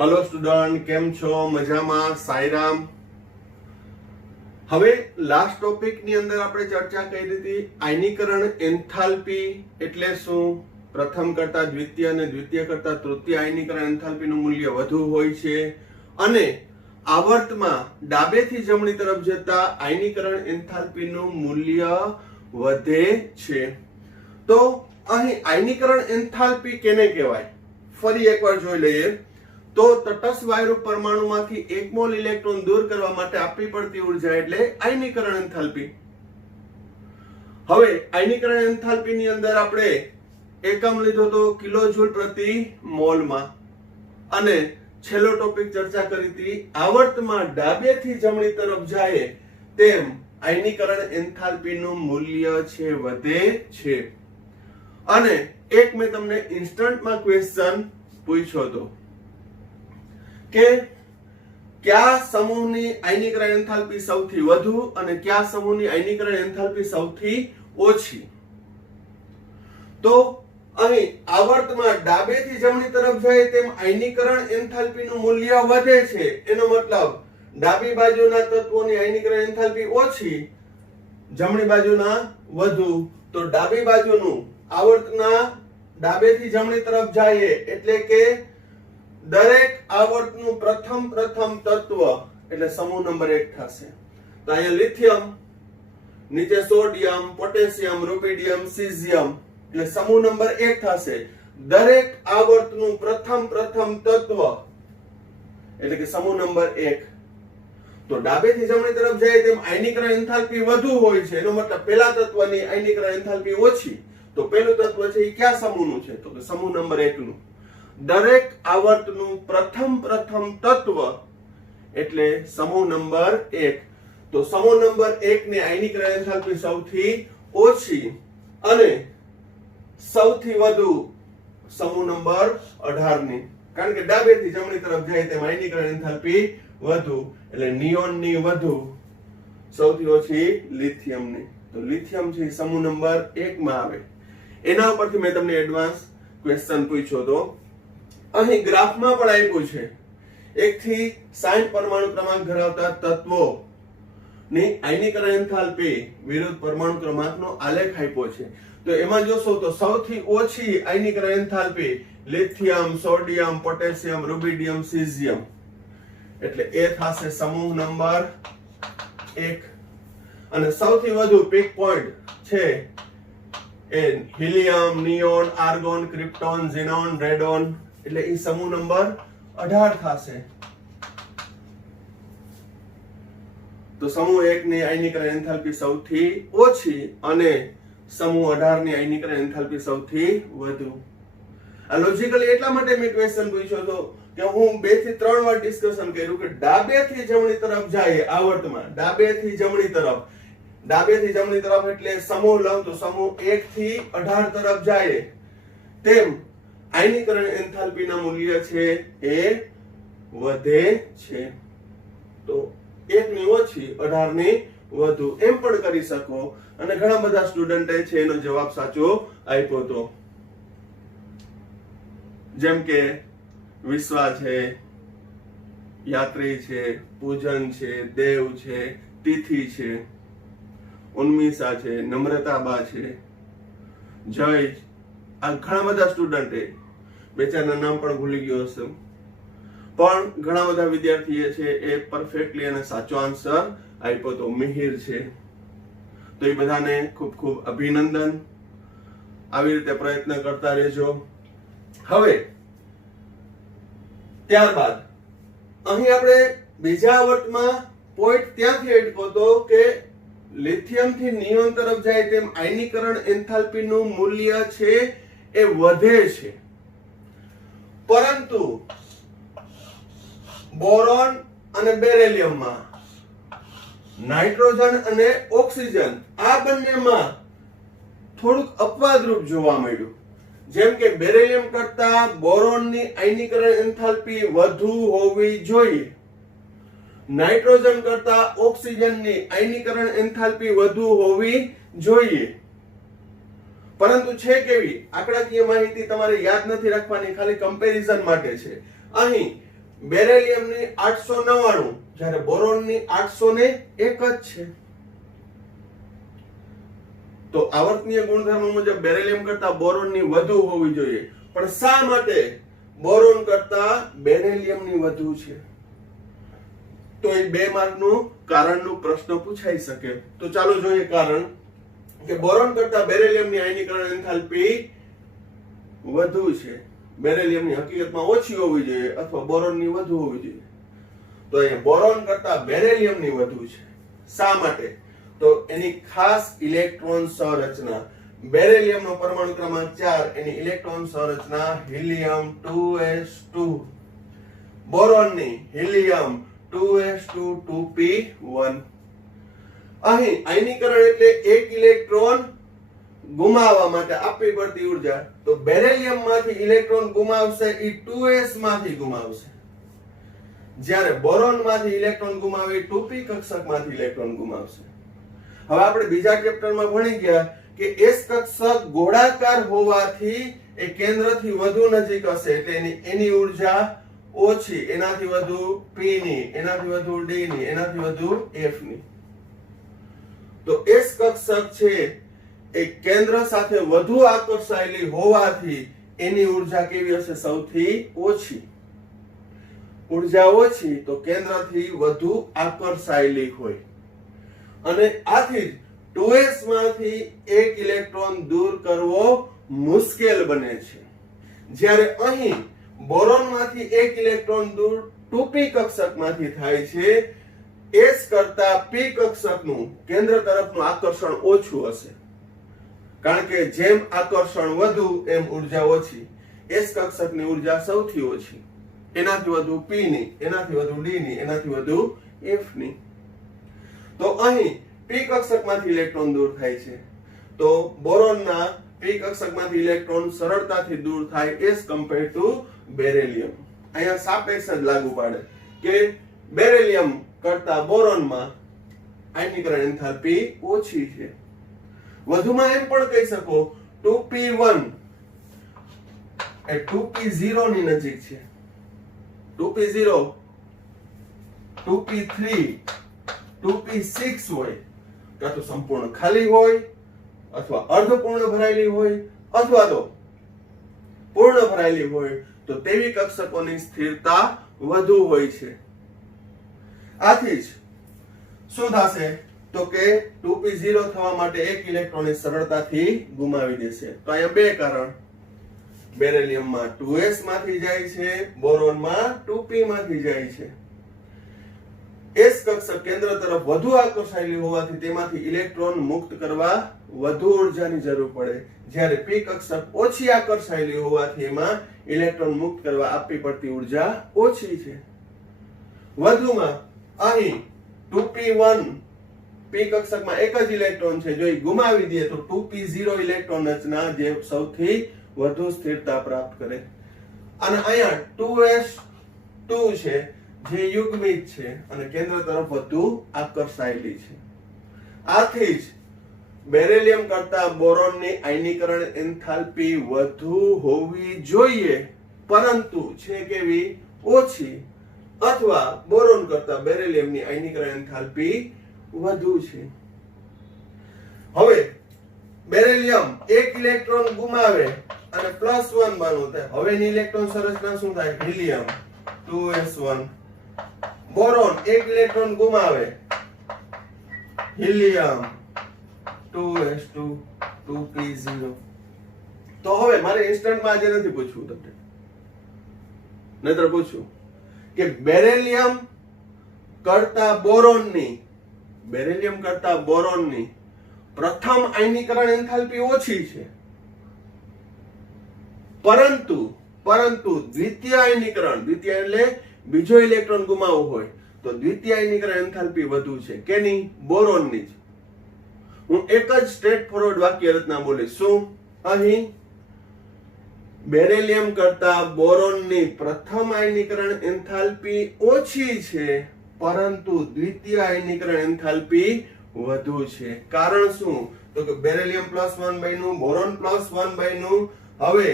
Hello student, केम छो? मजामा? साईराम। હવે last topic ની અંદર આપણે ચર્ચા કરી હતી આયનીકરણ એન્થાલ્પી એટલે શું, પ્રથમ કરતા દ્વિતીય અને દ્વિતીય કરતા તૃતીય આયનીકરણ એન્થાલ્પીનું મૂલ્ય વધુ હોય છે અને આવર્તમાં ડાબેથી જમણી તરફ જતા આયનીકરણ એન્થાલ્પીનું મૂલ્ય વધે છે। તો અહીં આયનીકરણ એન્થાલ્પી કેને કહેવાય, ફરી એકવાર જોઈ લઈએ તો તટસ્થ વાયુરૂપ પરમાણુમાંથી 1 મોલ ઇલેક્ટ્રોન દૂર કરવા માટે આપવી પડતી ઉર્જા એટલે આયનીકરણ એન્થાલ્પી। હવે આયનીકરણ એન્થાલ્પી ની અંદર આપણે એકમ લીધો તો કિલોજૂલ પ્રતિ મોલમાં અને છેલ્લો ટોપિક ચર્ચા કરી હતી આવર્તમાં ડાબેથી જમણી તરફ જાય તેમ આયનીકરણ એન્થાલ્પીનું મૂલ્ય છે વધે છે। અને એક મેં તમને ઇન્સ્ટન્ટમાં ક્વેશ્ચન પૂછ્યો હતો કે કયા સમૂહની આયનીકરણ એન્થાલ્પી સૌથી વધુ અને કયા સમૂહની આયનીકરણ એન્થાલ્પી સૌથી ઓછી। તો અહીં આવર્તમાં ડાબેથી જમણી તરફ જાય તેમ આયનીકરણ એન્થાલ્પીનું મૂલ્ય વધે છે, એનો મતલબ ડાબી બાજુના તત્વોની આયનીકરણ એન્થાલ્પી ઓછી, જમણી બાજુના વધુ। તો ડાબી બાજુનું આવર્તના ડાબેથી જમણી તરફ જાય એટલે કે દરેક આવર્તનું પ્રથમ તત્વ એટલે સમૂહ નંબર 1 થશે। તો અહીંયા લિથિયમ, નીચે સોડિયમ, પોટેશિયમ, રૂબિડિયમ, સીઝિયમ એટલે સમૂહ નંબર 1 થશે। દરેક આવર્તનું પ્રથમ તત્વ એટલે કે સમૂહ નંબર 1। તો ડાબેથી જમણી તરફ જાય તેમ આયનીકરણ એન્થાલ્પી વધુ હોય છે, એનો મતલબ પહેલા તત્વની આયનીકરણ એન્થાલ્પી ઓછી। તો પહેલું તત્વ છે એ કયા સમૂહનું છે, તો કે સમૂહ નંબર 1 નું। દરેક આવર્તનું પ્રથમ તત્વ એટલે સમૂહ નંબર 1। તો સમૂહ નંબર 1 ની આયનીકરણ એન્થાલ્પી સૌથી ઓછી અને સૌથી વધુ સમૂહ નંબર 18 ની, કારણ કે ડાબેથી જમણી તરફ જાય તેમ આયનીકરણ એન્થાલ્પી વધુ એટલે નિયોન ની વધુ, સૌથી ઓછી લિથિયમ ની। તો લિથિયમ છે સમૂહ નંબર 1 માં આવે। એના ઉપરથી મેં તમને એડવાન્સ ક્વેશ્ચન પૂછ્યો તો અહીં ગ્રાફમાં પણ આપ્યું છે 1 થી 60 પરમાણુ ક્રમાંક ધરાવતા તત્વોની આયનીકરણ એન્થાલ્પી વિરુદ્ધ પરમાણુ ક્રમાંકનો આલેખ આપ્યો છે। તો એમાં જોશો તો સૌથી ઓછી આયનીકરણ enthalpy lithium, sodium, potassium, rubidium, caesium એટલે એ થશે સમૂહ નંબર 1 અને સૌથી વધુ પીક પોઈન્ટ છે એ helium, neon, argon, krypton, xenon, radon એટલે એ સમૂહ નંબર 18 થશે। તો સમૂહ 1 ની આયનીકરણ એન્થાલ્પી સૌથી ઓછી અને સમૂહ 18 ની આયનીકરણ એન્થાલ્પી સૌથી વધુ। આ લોજિકલી એટલા માટે મેં ક્વેશ્ચન પૂછ્યો હતો કે હું 2 થી 3 વાર ડિસ્કશન કર્યું કે ડાબેથી જમણી તરફ જાય આવર્તમાં, ડાબેથી જમણી તરફ એટલે સમૂહ લઉં તો સમૂહ 1 થી 18 તરફ જાય તેમ આયનીકરણ એન્થાલ્પીના મૂલ્ય છે એ વધે છે। તો 1 ની ઓછી 18 ની વધુ એમ પણ કરી શકો અને ઘણા બધા સ્ટુડન્ટે છે એનો જવાબ સાચો આપ્યો તો, જેમ કે વિશ્વા છે, યાત્રી છે, પૂજન છે, દેવ છે, તિથિ છે, ઉન્મિષા છે, નમ્રતાબા છે, જય, આ ઘણા બધા સ્ટુડન્ટે, બેચારાના નામ પણ ભૂલી ગયો હશે, પણ ઘણા બધા વિદ્યાર્થીએ છે એ પરફેક્ટલી અને સાચો આન્સર આપ્યો તો। મિહિર છે, તો એ બધાને ખૂબ અભિનંદન। આવી રીતે પ્રયત્ન કરતા રહેજો। હવે ત્યારબાદ અહીં આપણે બીજા આવર્તમાં પોઈન્ટ ત્યાંથી અટકો તો કે લિથિયમ થી નિયોન તરફ જાય તેમ આયનીકરણ એન્થાલ્પીનું મૂલ્ય છે એ વધે છે, પરંતુ બોરોન અને બેરિલિયમમાં, નાઇટ્રોજન અને ઓક્સિજન આ બંનેમાં થોડુંક અપવાદરૂપ જોવા મળ્યું। જેમ કે બેરિલિયમ કરતા બોરોનની આયનીકરણ એન્થાલ્પી વધુ હોવી જોઈએ, નાઇટ્રોજન કરતા ઓક્સિજનની આયનીકરણ એન્થાલ્પી વધુ હોવી જોઈએ, પરંતુ છે કેવી આંકડાકીય માહિતી તમારે યાદ નથી રાખવાની, ખાલી કમ્પેરિઝન માટે છે। અહીં બેરેલિયમની 899 જ્યારે બોરોનની 801 જ છે. તો આવર્તનીય ગુણધર્મ મુજબ બેરેલિયમ કરતા બોરોનની વધુ હોવી જોઈએ. પણ શા માટે બોરોન કરતા બેરેલિયમની વધુ છે? તો એ 2 માર્કનું કારણનું પ્રશ્ન પૂછાઈ શકે. તો ચાલો જોઈએ કારણ કે બોરોન કરતા બેરેલિયમની આયનીકરણ એન્થાલ્પી વધુ છે. બેરેલિયમની હકીકતમાં ઓછી હોવી જોઈએ અથવા બોરોનની વધુ હોવી જોઈએ. તો અહીંયા બોરોન કરતા બેરેલિયમની વધુ છે. શા માટે? તો એની ખાસ ઇલેક્ટ્રોન સંરચના. બેરેલિયમનો પરમાણુ ક્રમાંક 4, એની ઇલેક્ટ્રોન સંરચના હિલિયમ 2s2. બોરોનની હિલિયમ 2s2 2p1. અહીં આયનીકરણ એટલે એક ઇલેક્ટ્રોન ગુમાવવા માટે આપવી પડતી ઉર્જા. તો બેરેલિયમ માંથી ઇલેક્ટ્રોન ગુમાવશે એ 2s માંથી ગુમાવશે, જ્યારે બોરોન માંથી ઇલેક્ટ્રોન ગુમાવે 2p કક્ષક માંથી ઇલેક્ટ્રોન ગુમાવશે. હવે આપણે બીજા ચેપ્ટરમાં ભણી ગયા કે s કક્ષક ગોળાકાર હોવાથી એ કેન્દ્રથી વધુ નજીક હશે એટલે એની ઉર્જા ઓછી, એનાથી વધુ p ની, એનાથી વધુ d ની, એનાથી વધુ f ની. તો s કક્ષક છે એ કેન્દ્ર સાથે વધુ આકર્ષાયેલી હોવાથી એની ઉર્જા કેવી હશે? સૌથી ઓછી. ઉર્જા ઓછી તો કેન્દ્રથી વધુ આકર્ષાયેલી હોય, અને આથી જ 2s માંથી એક ઇલેક્ટ્રોન દૂર કરવો મુશ્કેલ બને છે. જ્યારે અહીં બોરોન માંથી એક ઇલેક્ટ્રોન દૂર 2p કક્ષકમાંથી થાય છે. s કરતા p કક્ષકનું કેન્દ્ર તરફનું આકર્ષણ ઓછું હશે, કારણ કે જેમ આકર્ષણ વધુ એમ ઉર્જા ઓછી. s કક્ષકની ઉર્જા સૌથી ઓછી, એનાથી વધુ p ની, એનાથી વધુ d ની, એનાથી વધુ f ની. તો અહીં p કક્ષકમાંથી ઇલેક્ટ્રોન દૂર થાય છે. તો બોરોનના p કક્ષકમાંથી ઇલેક્ટ્રોન સરળતાથી દૂર થાય એઝ કમ્પેર ટુ બેરેલિયમ. અહીંયા સાપેક્ષ જ લાગુ પાડે કે બેરેલિયમ કરતા બોરોનમાં આયનીકરણ એન્થાલ્પી ઓછી છે. વધુમાં એમ પણ કહી શકો 2p1 એ 2p0 ની નજીક છે. 2p0 2p3 2p6 હોય, કાં તો સંપૂર્ણ ખાલી હોય, અથવા અર્ધપૂર્ણ ભરાયેલી હોય, અથવા તો પૂર્ણ ભરાયેલી હોય, તો તેવી કક્ષકોની સ્થિરતા વધુ હોય છે. આથી જ શું થશે? તો કે 2p0 થવા માટે એક ઇલેક્ટ્રોન સરળતાથી ગુમાવી દેશે. તો અહીંયા 2 કારણ. બેરેલિયમમાં 2s માંથી જાય છે, બોરોનમાં 2p માંથી જાય છે. s કક્ષક કેન્દ્ર તરફ વધુ આકર્ષાયેલી હોવાથી તેમાંથી ઇલેક્ટ્રોન મુક્ત કરવા વધુ ઉર્જાની જરૂર પડે, જ્યારે p કક્ષક ઓછી આકર્ષાયેલી હોવાથી એમાં ઇલેક્ટ્રોન મુક્ત કરવા આપવી પડતી ઉર્જા ઓછી છે. વધુમાં અહીં 2p1 p કક્ષકમાં એક જ ઇલેક્ટ્રોન છે, જો એ ગુમાવી દે તો 2p0 ઇલેક્ટ્રોન રચના જે સૌથી વધુ સ્થિરતા પ્રાપ્ત કરે. અને અહીંયા 2s2 છે જે યુગ્મિત છે અને કેન્દ્ર તરફ વધુ આકર્ષાયેલી છે. આથી જ બેરેલિયમ કરતા બોરોનની આયનીકરણ એન્થાલ્પી વધુ હોવી જોઈએ, પરંતુ છે કેવી? ઓછી. અથવા બોરોન કરતા બેરેલિયમની આયનીકરણ એન્થાલ્પી વધુ છે. હવે બેરેલિયમ એક ઇલેક્ટ્રોન ગુમાવે અને +1 બનવું થાય. હવેની ઇલેક્ટ્રોન સંરચના શું થાય? Helium 2s1. બોરોન એક ઇલેક્ટ્રોન ગુમાવે, હિલિયમ 2s2 2p0. તો હવે મારે ઇન્સ્ટન્ટમાં આજે નથી પૂછવું તમને, નહીતર પૂછું કે બેરેલિયમ કરતા બોરોનની પ્રથમ આયનીકરણ એન્થાલ્પી ઓછી છે, પરંતુ દ્વિતીય આયનીકરણ, દ્વિતીય એટલે બીજો ઇલેક્ટ્રોન ગુમાવવો હોય તો દ્વિતીય આયનીકરણ એન્થાલ્પી વધુ છે. કેની? બોરોનની જ. હું એક જ સ્ટ્રેટ ફોરવર્ડ વાક્ય રચના બોલીશ. શું? અહીં બેરેલિયમ કરતા બોરોનની પ્રથમ આયનીકરણ એન્થાલ્પી ઓછી છે, પરંતુ દ્વિતીય આયનીકરણ એન્થાલ્પી વધુ છે. કારણ શું? તો કે બેરેલિયમ +1 બન્યું, બોરોન +1 બન્યું. હવે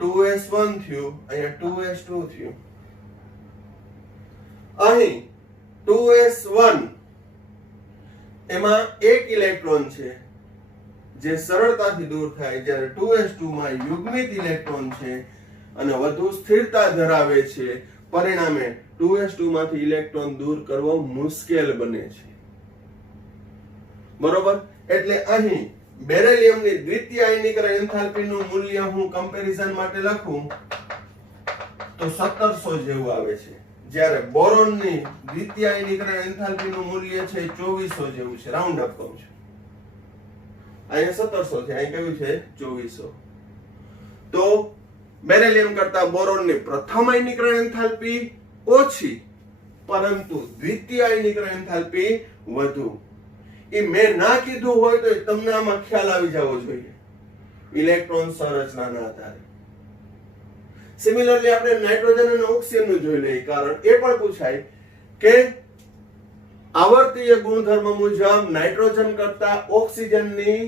2s1 થયું, અહીંયા 2s2 થયું. અહીં 2s1 એમાં એક ઇલેક્ટ્રોન છે જે સરળતાથી દૂર થાય, જ્યારે 2s2 માં યુગ્મિત ઇલેક્ટ્રોન છે અને વધુ સ્થિરતા ધરાવે છે, પરિણામે 2s2 માંથી ઇલેક્ટ્રોન દૂર કરવો મુશ્કેલ બને છે. બરોબર? એટલે અહીં બેરિલિયમની દ્વિતીય આયનીકરણ એન્થાલ્પીનું મૂલ્ય હું કમ્પેરિઝન માટે લખું તો 1700 જેવું આવે છે, જ્યારે બોરોનની દ્વિતીય આયનીકરણ એન્થાલ્પીનું મૂલ્ય છે 2400 જેવું છે. રાઉન્ડ અપ કરું છું. અહીંયા 1700 છે, અહીં કયું છે 2400. તો બેરિલિયમ કરતા બોરોનની પ્રથમ આયનીકરણ એન્થાલ્પી ઓછી, પરંતુ દ્વિતીય આયનીકરણ એન્થાલ્પી વધુ. એ મેં ના કીધું હોય તો તમને આમાં ખ્યાલ આવી જવો જોઈએ ઇલેક્ટ્રોન સંરચનાના આધારે. સિમિલરલી આપણે નાઇટ્રોજન અને ઓક્સિજન નું જોઈ લઈએ, કારણ એ પણ પૂછાય કે આવર્તીય ગુણધર્મ મુજબ નાઇટ્રોજન કરતા ઓક્સિજનની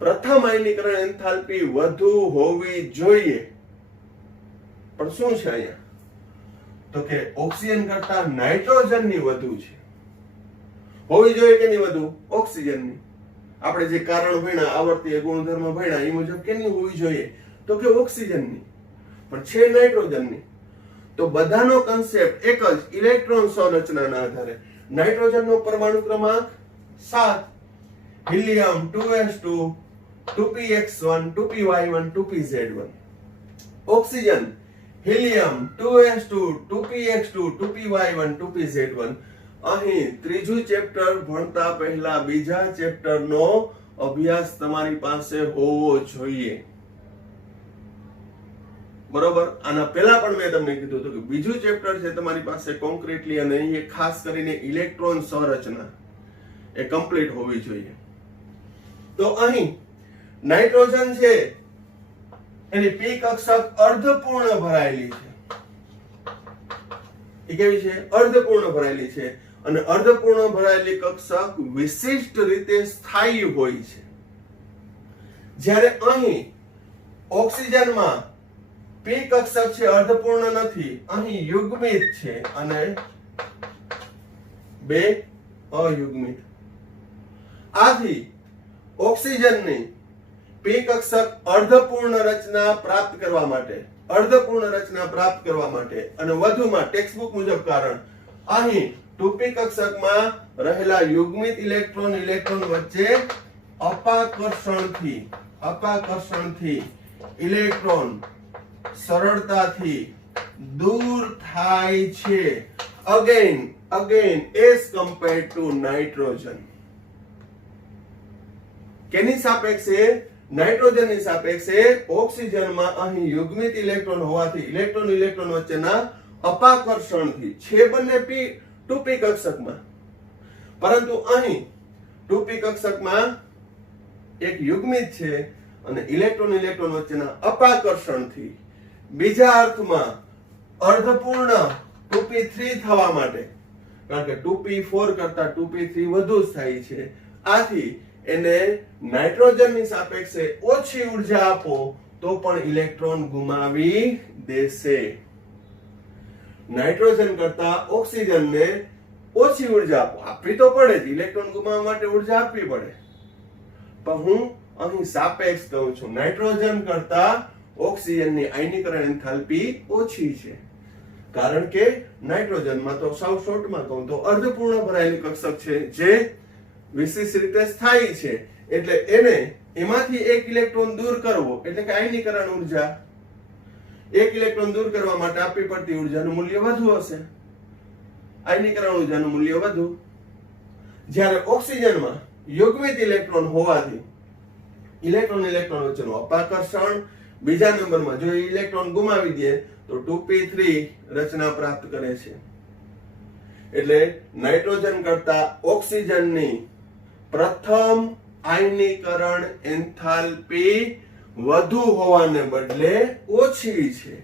પ્રથમ આયનીકરણ એન્થાલ્પી વધુ હોવી જોઈએ, પણ શું છે અહીંયા? તો કે ઓક્સિજન કરતા નાઇટ્રોજનની વધુ છે. હોવી જોઈએ કે નહીં વધુ? ઓક્સિજનની. આપણે જે કારણ ભણ્યા, આવર્તીય ગુણધર્મ ભણ્યા, એ મુજબ કેની હોવી જોઈએ? તો કે ઓક્સિજનની, પણ છે નાઇટ્રોજનની. તો બધાનો કન્સેપ્ટ એક જ, ઇલેક્ટ્રોન સંરચનાના આધારે. નાઇટ્રોજનનો પરમાણુ ક્રમાંક 7, helium 2s2, 2px1, 2py1, 2pz1. Oxygen helium 2s2, 2px2, 2py1, 2pz1. અહીં ત્રીજું ચેપ્ટર ભણતા પહેલા બીજા ચેપ્ટરનો અભ્યાસ તમારી પાસે હોવો જોઈએ. બરોબર? આના પહેલા પણ મેં તમને કીધું હતું કે બીજું ચેપ્ટર છે તમારી પાસે કોન્ક્રીટલી, અને એ ખાસ કરીને ઇલેક્ટ્રોન સંરચના એ કમ્પ્લીટ હોવી જોઈએ. તો અહીં નાઇટ્રોજન છે એની પી કક્ષક અર્ધપૂર્ણ ભરાયેલી છે. એ કેવી છે? અર્ધપૂર્ણ ભરાયેલી છે. અને અર્ધપૂર્ણ ભરાયેલી કક્ષક વિશિષ્ટ રીતે સ્થાયી હોય છે, જ્યારે અહીં ઓક્સિજનમાં પી કક્ષક છે અર્ધપૂર્ણ નથી, અહીં યુગ્મિત છે અને બે અયુગ્મિત. આથી ઓક્સિજનની પી કક્ષક અર્ધપૂર્ણ રચના પ્રાપ્ત કરવા માટે અને વધુમાં ટેક્સ્ટબુક મુજબ કારણ અહીં 2p કક્ષકમાં રહેલા યુગ્મિત ઇલેક્ટ્રોન વચ્ચે અપાકર્ષણથી ઇલેક્ટ્રોન સરળતાથી દૂર થાય છે, again as compared to nitrogen. કેની સાપેક્ષે? નાઇટ્રોજનની સાપેક્ષે ઓક્સિજનમાં અહીં યુગ્મિત ઇલેક્ટ્રોન હોવાથી ઇલેક્ટ્રોન વચ્ચેના અપાકર્ષણથી છે બંને 2p કક્ષકમાં, પરંતુ અહીં 2p કક્ષકમાં એક યુગ્મિત છે અને ઇલેક્ટ્રોન વચ્ચેના અપાકર્ષણથી, બીજા અર્થમાં અર્ધપૂર્ણ 2p3 થવા માટે, કારણ કે 2p4 કરતા 2p3 વધુ સ્થાયી છે, આથી એને નાઇટ્રોજનની સાપેક્ષે ઓછી ઉર્જા આપો તો પણ ઇલેક્ટ્રોન ગુમાવી દેશે. નાઇટ્રોજન કરતા ઓક્સિજનને ઓછી ઉર્જા આપવી તો પડે જ, ઇલેક્ટ્રોન ગુમાવવા માટે ઉર્જા આપવી પડે, પણ હું અહીં સાપેક્ષ કહું છું. નાઇટ્રોજન કરતા ઓક્સિજનની આયનીકરણ એન્થાલ્પી ઓછી છે, કારણ કે નાઇટ્રોજનમાં તો સાવ શોર્ટમાં કહું તો અર્ધપૂર્ણ ભરાયેલી કક્ષક છે જે વિશિષ્ટ રીતે સ્થાયી છે, એટલે એને એમાંથી એક ઇલેક્ટ્રોન દૂર કરવો એટલે કે આયનીકરણ ઉર્જા, એક ઇલેક્ટ્રોન દૂર કરવા માટે આપવી પડતી ઉર્જાનું મૂલ્ય વધુ હશે, આયનીકરણ ઉર્જાનું મૂલ્ય વધુ. જ્યારે ઓક્સિજનમાં યુગ્મિત ઇલેક્ટ્રોન હોવાથી ઇલેક્ટ્રોન વચ્ચેનું અપાકર્ષણ, બીજા નંબરમાં જો ઇલેક્ટ્રોન ગુમાવી દે તો 2p3 રચના પ્રાપ્ત કરે છે. એટલે નાઇટ્રોજન કરતા ઓક્સિજનની પ્રથમ આયનીકરણ એન્થાલ્પી વધુ હોવાને બદલે ઓછી છે,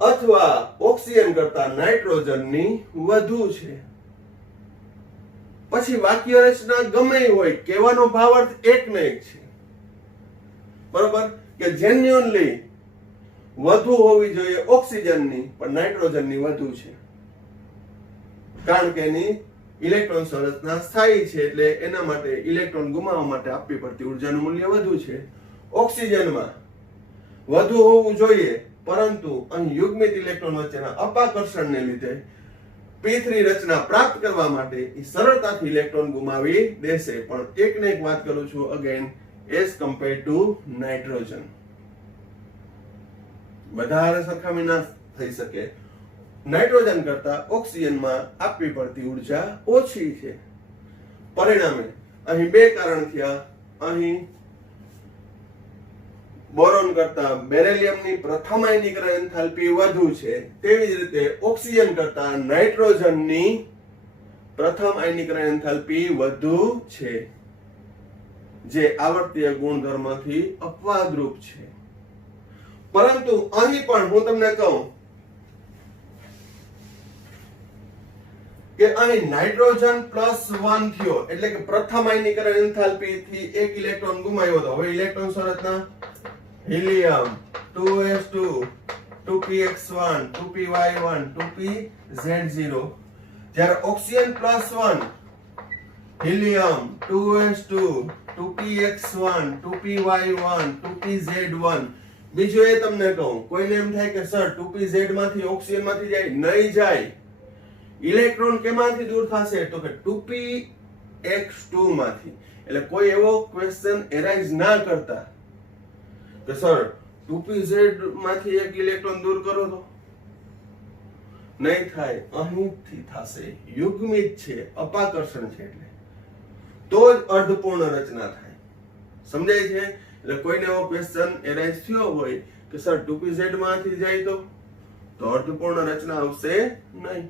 અથવા ઓક્સિજન કરતા નાઇટ્રોજનની વધુ છે. પછી વાક્ય રચના ગમે હોય, કહેવાનો ભાવાર્થ એક ને એક છે. બરોબર? કે જેન્યુઅનલી વધુ હોવી જોઈએ ઓક્સિજનની, પણ નાઇટ્રોજનની વધુ છે. કારણ કે એની ઇલેક્ટ્રોન સંરચના સ્થાયી છે, એટલે એના માટે ઇલેક્ટ્રોન ગુમાવવા માટે આપવી પડતી ઉર્જાનું મૂલ્ય વધુ છે. ઓક્સિજનમાં વધુ હોવું જોઈએ, પરંતુ અહીં યુગ્મિત ઇલેક્ટ્રોન વચ્ચેના અપાકર્ષણને લીધે p3 રચના પ્રાપ્ત કરવા માટે એ સરળતાથી ઇલેક્ટ્રોન ગુમાવી દેશે. પણ એક ને એક વાત કરું છું again, as compared to nitrogen વધારે સરખામણી ના થઈ શકે. નાઇટ્રોજન કરતા ઓક્સિજનમાં આપવી પડતી ઉર્જા ઓછી છે. પરિણામે અહીં બે કારણ થયા. અહીં બોરોન કરતા બેરિલિયમની પ્રથમ આયનીકરણ એન્થાલ્પી વધુ છે, તેવી જ રીતે ઓક્સિજન કરતા નાઇટ્રોજનની પ્રથમ આયનીકરણ એન્થાલ્પી વધુ છે, જે આવર્તીય ગુણધર્મથી અપવાદરૂપ છે. પરંતુ અહીં પણ હું તમને કહું કે અહીં નાઇટ્રોજન +1 થયો, એટલે કે પ્રથમ આયનીકરણ એન્થાલ્પી થી એક ઇલેક્ટ્રોન ગુમાવ્યો હતો. હવે ઇલેક્ટ્રોન સંરચના helium 2s2 2px1 2py1 2pz0, જ્યારે oxygen +1 helium 2s2 2px1 2py1 2pz1. બીજું એ તમને કહું, કોઈને એમ થાય કે સર 2pz માંથી ઓક્સિજન માંથી જાય, નહીં જાય. ઇલેક્ટ્રોન કેમાંથી દૂર થશે? તો કે 2px2 માંથી. એટલે કોઈ એવો ક્વેશ્ચન એરાઇઝ ના કરતા કે સર 2pz માંથી એક ઇલેક્ટ્રોન દૂર કરો તો નહીં થાય, અહીંથી થશે. યુગ્મિત છે, અપાકર્ષણ છે, એટલે તો જ અર્ધપૂર્ણ રચના થાય. સમજાય છે? એટલે કોઈને એવો ક્વેશ્ચન એરાઇઝ થયો હોય કે સર 2pz માંથી જાય તો અર્ધપૂર્ણ રચના આવશે નહીં.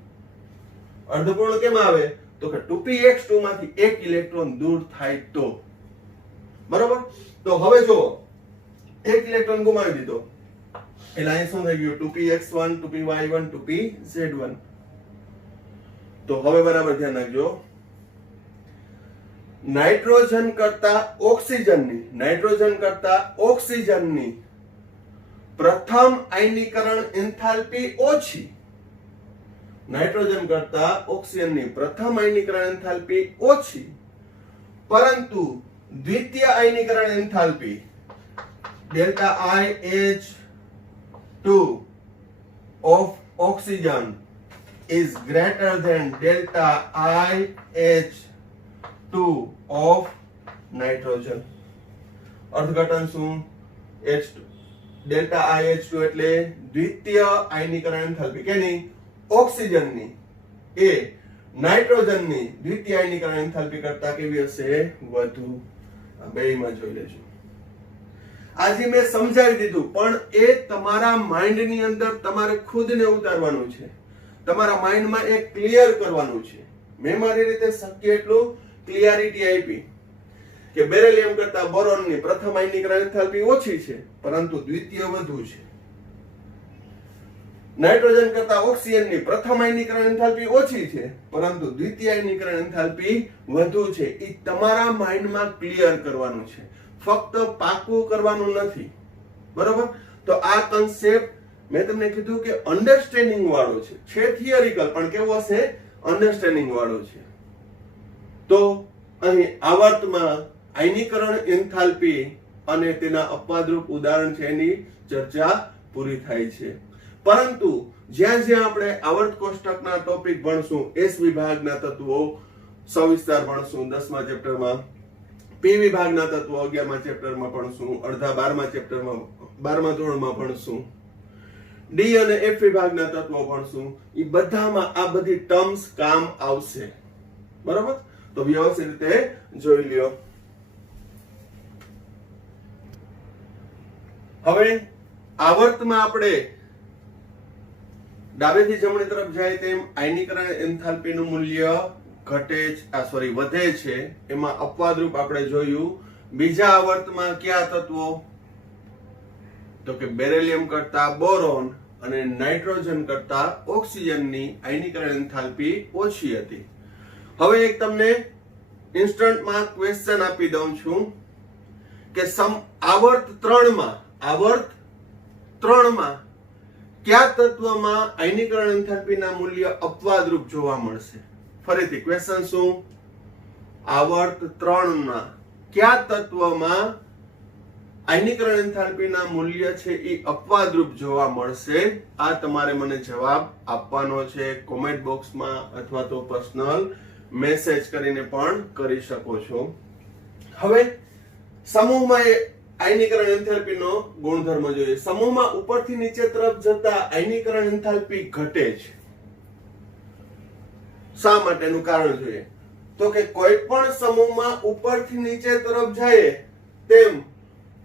અર્ધપૂર્ણ કેમ આવે? તો કે 2px2 માંથી એક ઇલેક્ટ્રોન દૂર થાય તો. બરોબર? તો હવે જો એક ઇલેક્ટ્રોન ગુમાવી દીધો, એટલે અહીં શું થઈ ગયું? 2px1 2py1 2pz1. તો હવે બરાબર ધ્યાન રાખજો, નાઇટ્રોજન કરતા ઓક્સિજનની પ્રથમ આયનીકરણ એન્થાલ્પી ઓછી. નાઇટ્રોજન કરતા ઓક્સિજનની પ્રથમ આયનીકરણ એન્થાલ્પી ઓછી, પરંતુ દ્વિતીય આયનીકરણ enthalpy ΔIH2 of oxygen is greater than ΔIH2 of nitrogen. અર્થઘટન શું? H2 ΔIH2 એટલે દ્વિતીય આયનીકરણ એન્થાલ્પી કેની? ઓક્સિજનની એ નાઇટ્રોજનની દ્વિતીય આયનીકરણ એન્થાલ્પી કરતા કેવી હશે? વધુ. આ બેયમાં જોઈ લેજો. આજે મેં સમજાવી દીધું, પણ એ તમારા માઇન્ડની અંદર તમારે ખુદને ઉતારવાનું છે. તમારા માઇન્ડમાં એ ક્લિયર કરવાનું છે. મેં મારી રીતે શક્ય એટલું ક્લિયરિટી આપી કે બેરિલિયમ કરતા બોરોનની પ્રથમ આયનીકરણ એન્થાલ્પી ઓછી છે, પરંતુ દ્વિતીય વધુ છે. નાઇટ્રોજન કરતા ઓક્સિજનની પ્રથમ આયનીકરણ એન્થાલ્પી ઓછી છે, પરંતુ દ્વિતીય આયનીકરણ એન્થાલ્પી વધુ છે. એ તમારા માઇન્ડમાં ક્લિયર કરવાનું છે, ફક્ત પાકું કરવાનું નથી. બરોબર? તો આ કન્સેપ્ટ મેં તમને કીધું કે અન્ડરસ્ટેન્ડિંગ વાળો છે થિયરિકલ, પણ કેવો હશે? અન્ડરસ્ટેન્ડિંગ વાળો છે. તો અહીં આવર્તમાં આયનીકરણ એન્થાલ્પી અને તેના અપવાદરૂપ ઉદાહરણ છે એની ચર્ચા પૂરી થાય છે. પરંતુ જ્યાં જ્યાં આપણે આવર્ત કોષ્ટકના ટોપિક ભણશું, એસ વિભાગના તત્વો સવિસ્તાર ભણશું 10મા ચેપ્ટરમાં, પી વિભાગના તત્વો 11મા ચેપ્ટરમાં ભણશું, અડધા 12મા ચેપ્ટરમાં 12મા ધોરણમાં ભણશું, ડી અને એફ વિભાગના તત્વો ભણશું. એ બધામાં આ બધી ટર્મ્સ કામ આવશે. બરાબર? તો વ્યવસ્થિત રીતે જોઈ લ્યો. હવે આવર્તમાં આપણે ડાબેથી જમણી તરફ જાય તેમ આયનીકરણ એન્થાલ્પીનું મૂલ્ય વધે છે. એમાં અપવાદરૂપ આપણે જોયું. બીજા આવર્તમાં કયા તત્વો? તો કે બેરિલિયમ કરતા બોરોન અને નાઇટ્રોજન કરતા ઓક્સિજનની આયનીકરણ એન્થાલ્પી ઓછી હતી. હવે એક તમને ઇન્સ્ટન્ટમાં ક્વેશ્ચન આપી દઉં છું કે આવર્ત 3 માં કયા તત્વમાં આયનીકરણ એન્થાલ્પીના મૂલ્ય અપવાદરૂપ જોવા મળશે? ફરીથી ક્વેશ્ચન શું? આવર્ત 3 માં કયા તત્વમાં આયનીકરણ એન્થાલ્પીના મૂલ્ય છે એ અપવાદરૂપ જોવા મળશે? આ તમારે મને જવાબ આપવાનો છે કોમેન્ટ બોક્સમાં અથવા તો પર્સનલ મેસેજ કરીને પણ કરી શકો છો. હવે સમૂહમાં આયનીકરણ એન્થાલ્પીનો ગુણધર્મ જોઈએ. સમૂહમાં ઉપરથી નીચે તરફ જતા આયનીકરણ એન્થાલ્પી ઘટે છે. શા માટેનું કારણ જોઈએ તો કે કોઈ પણ સમૂહમાં ઉપરથી નીચે તરફ જાય તેમ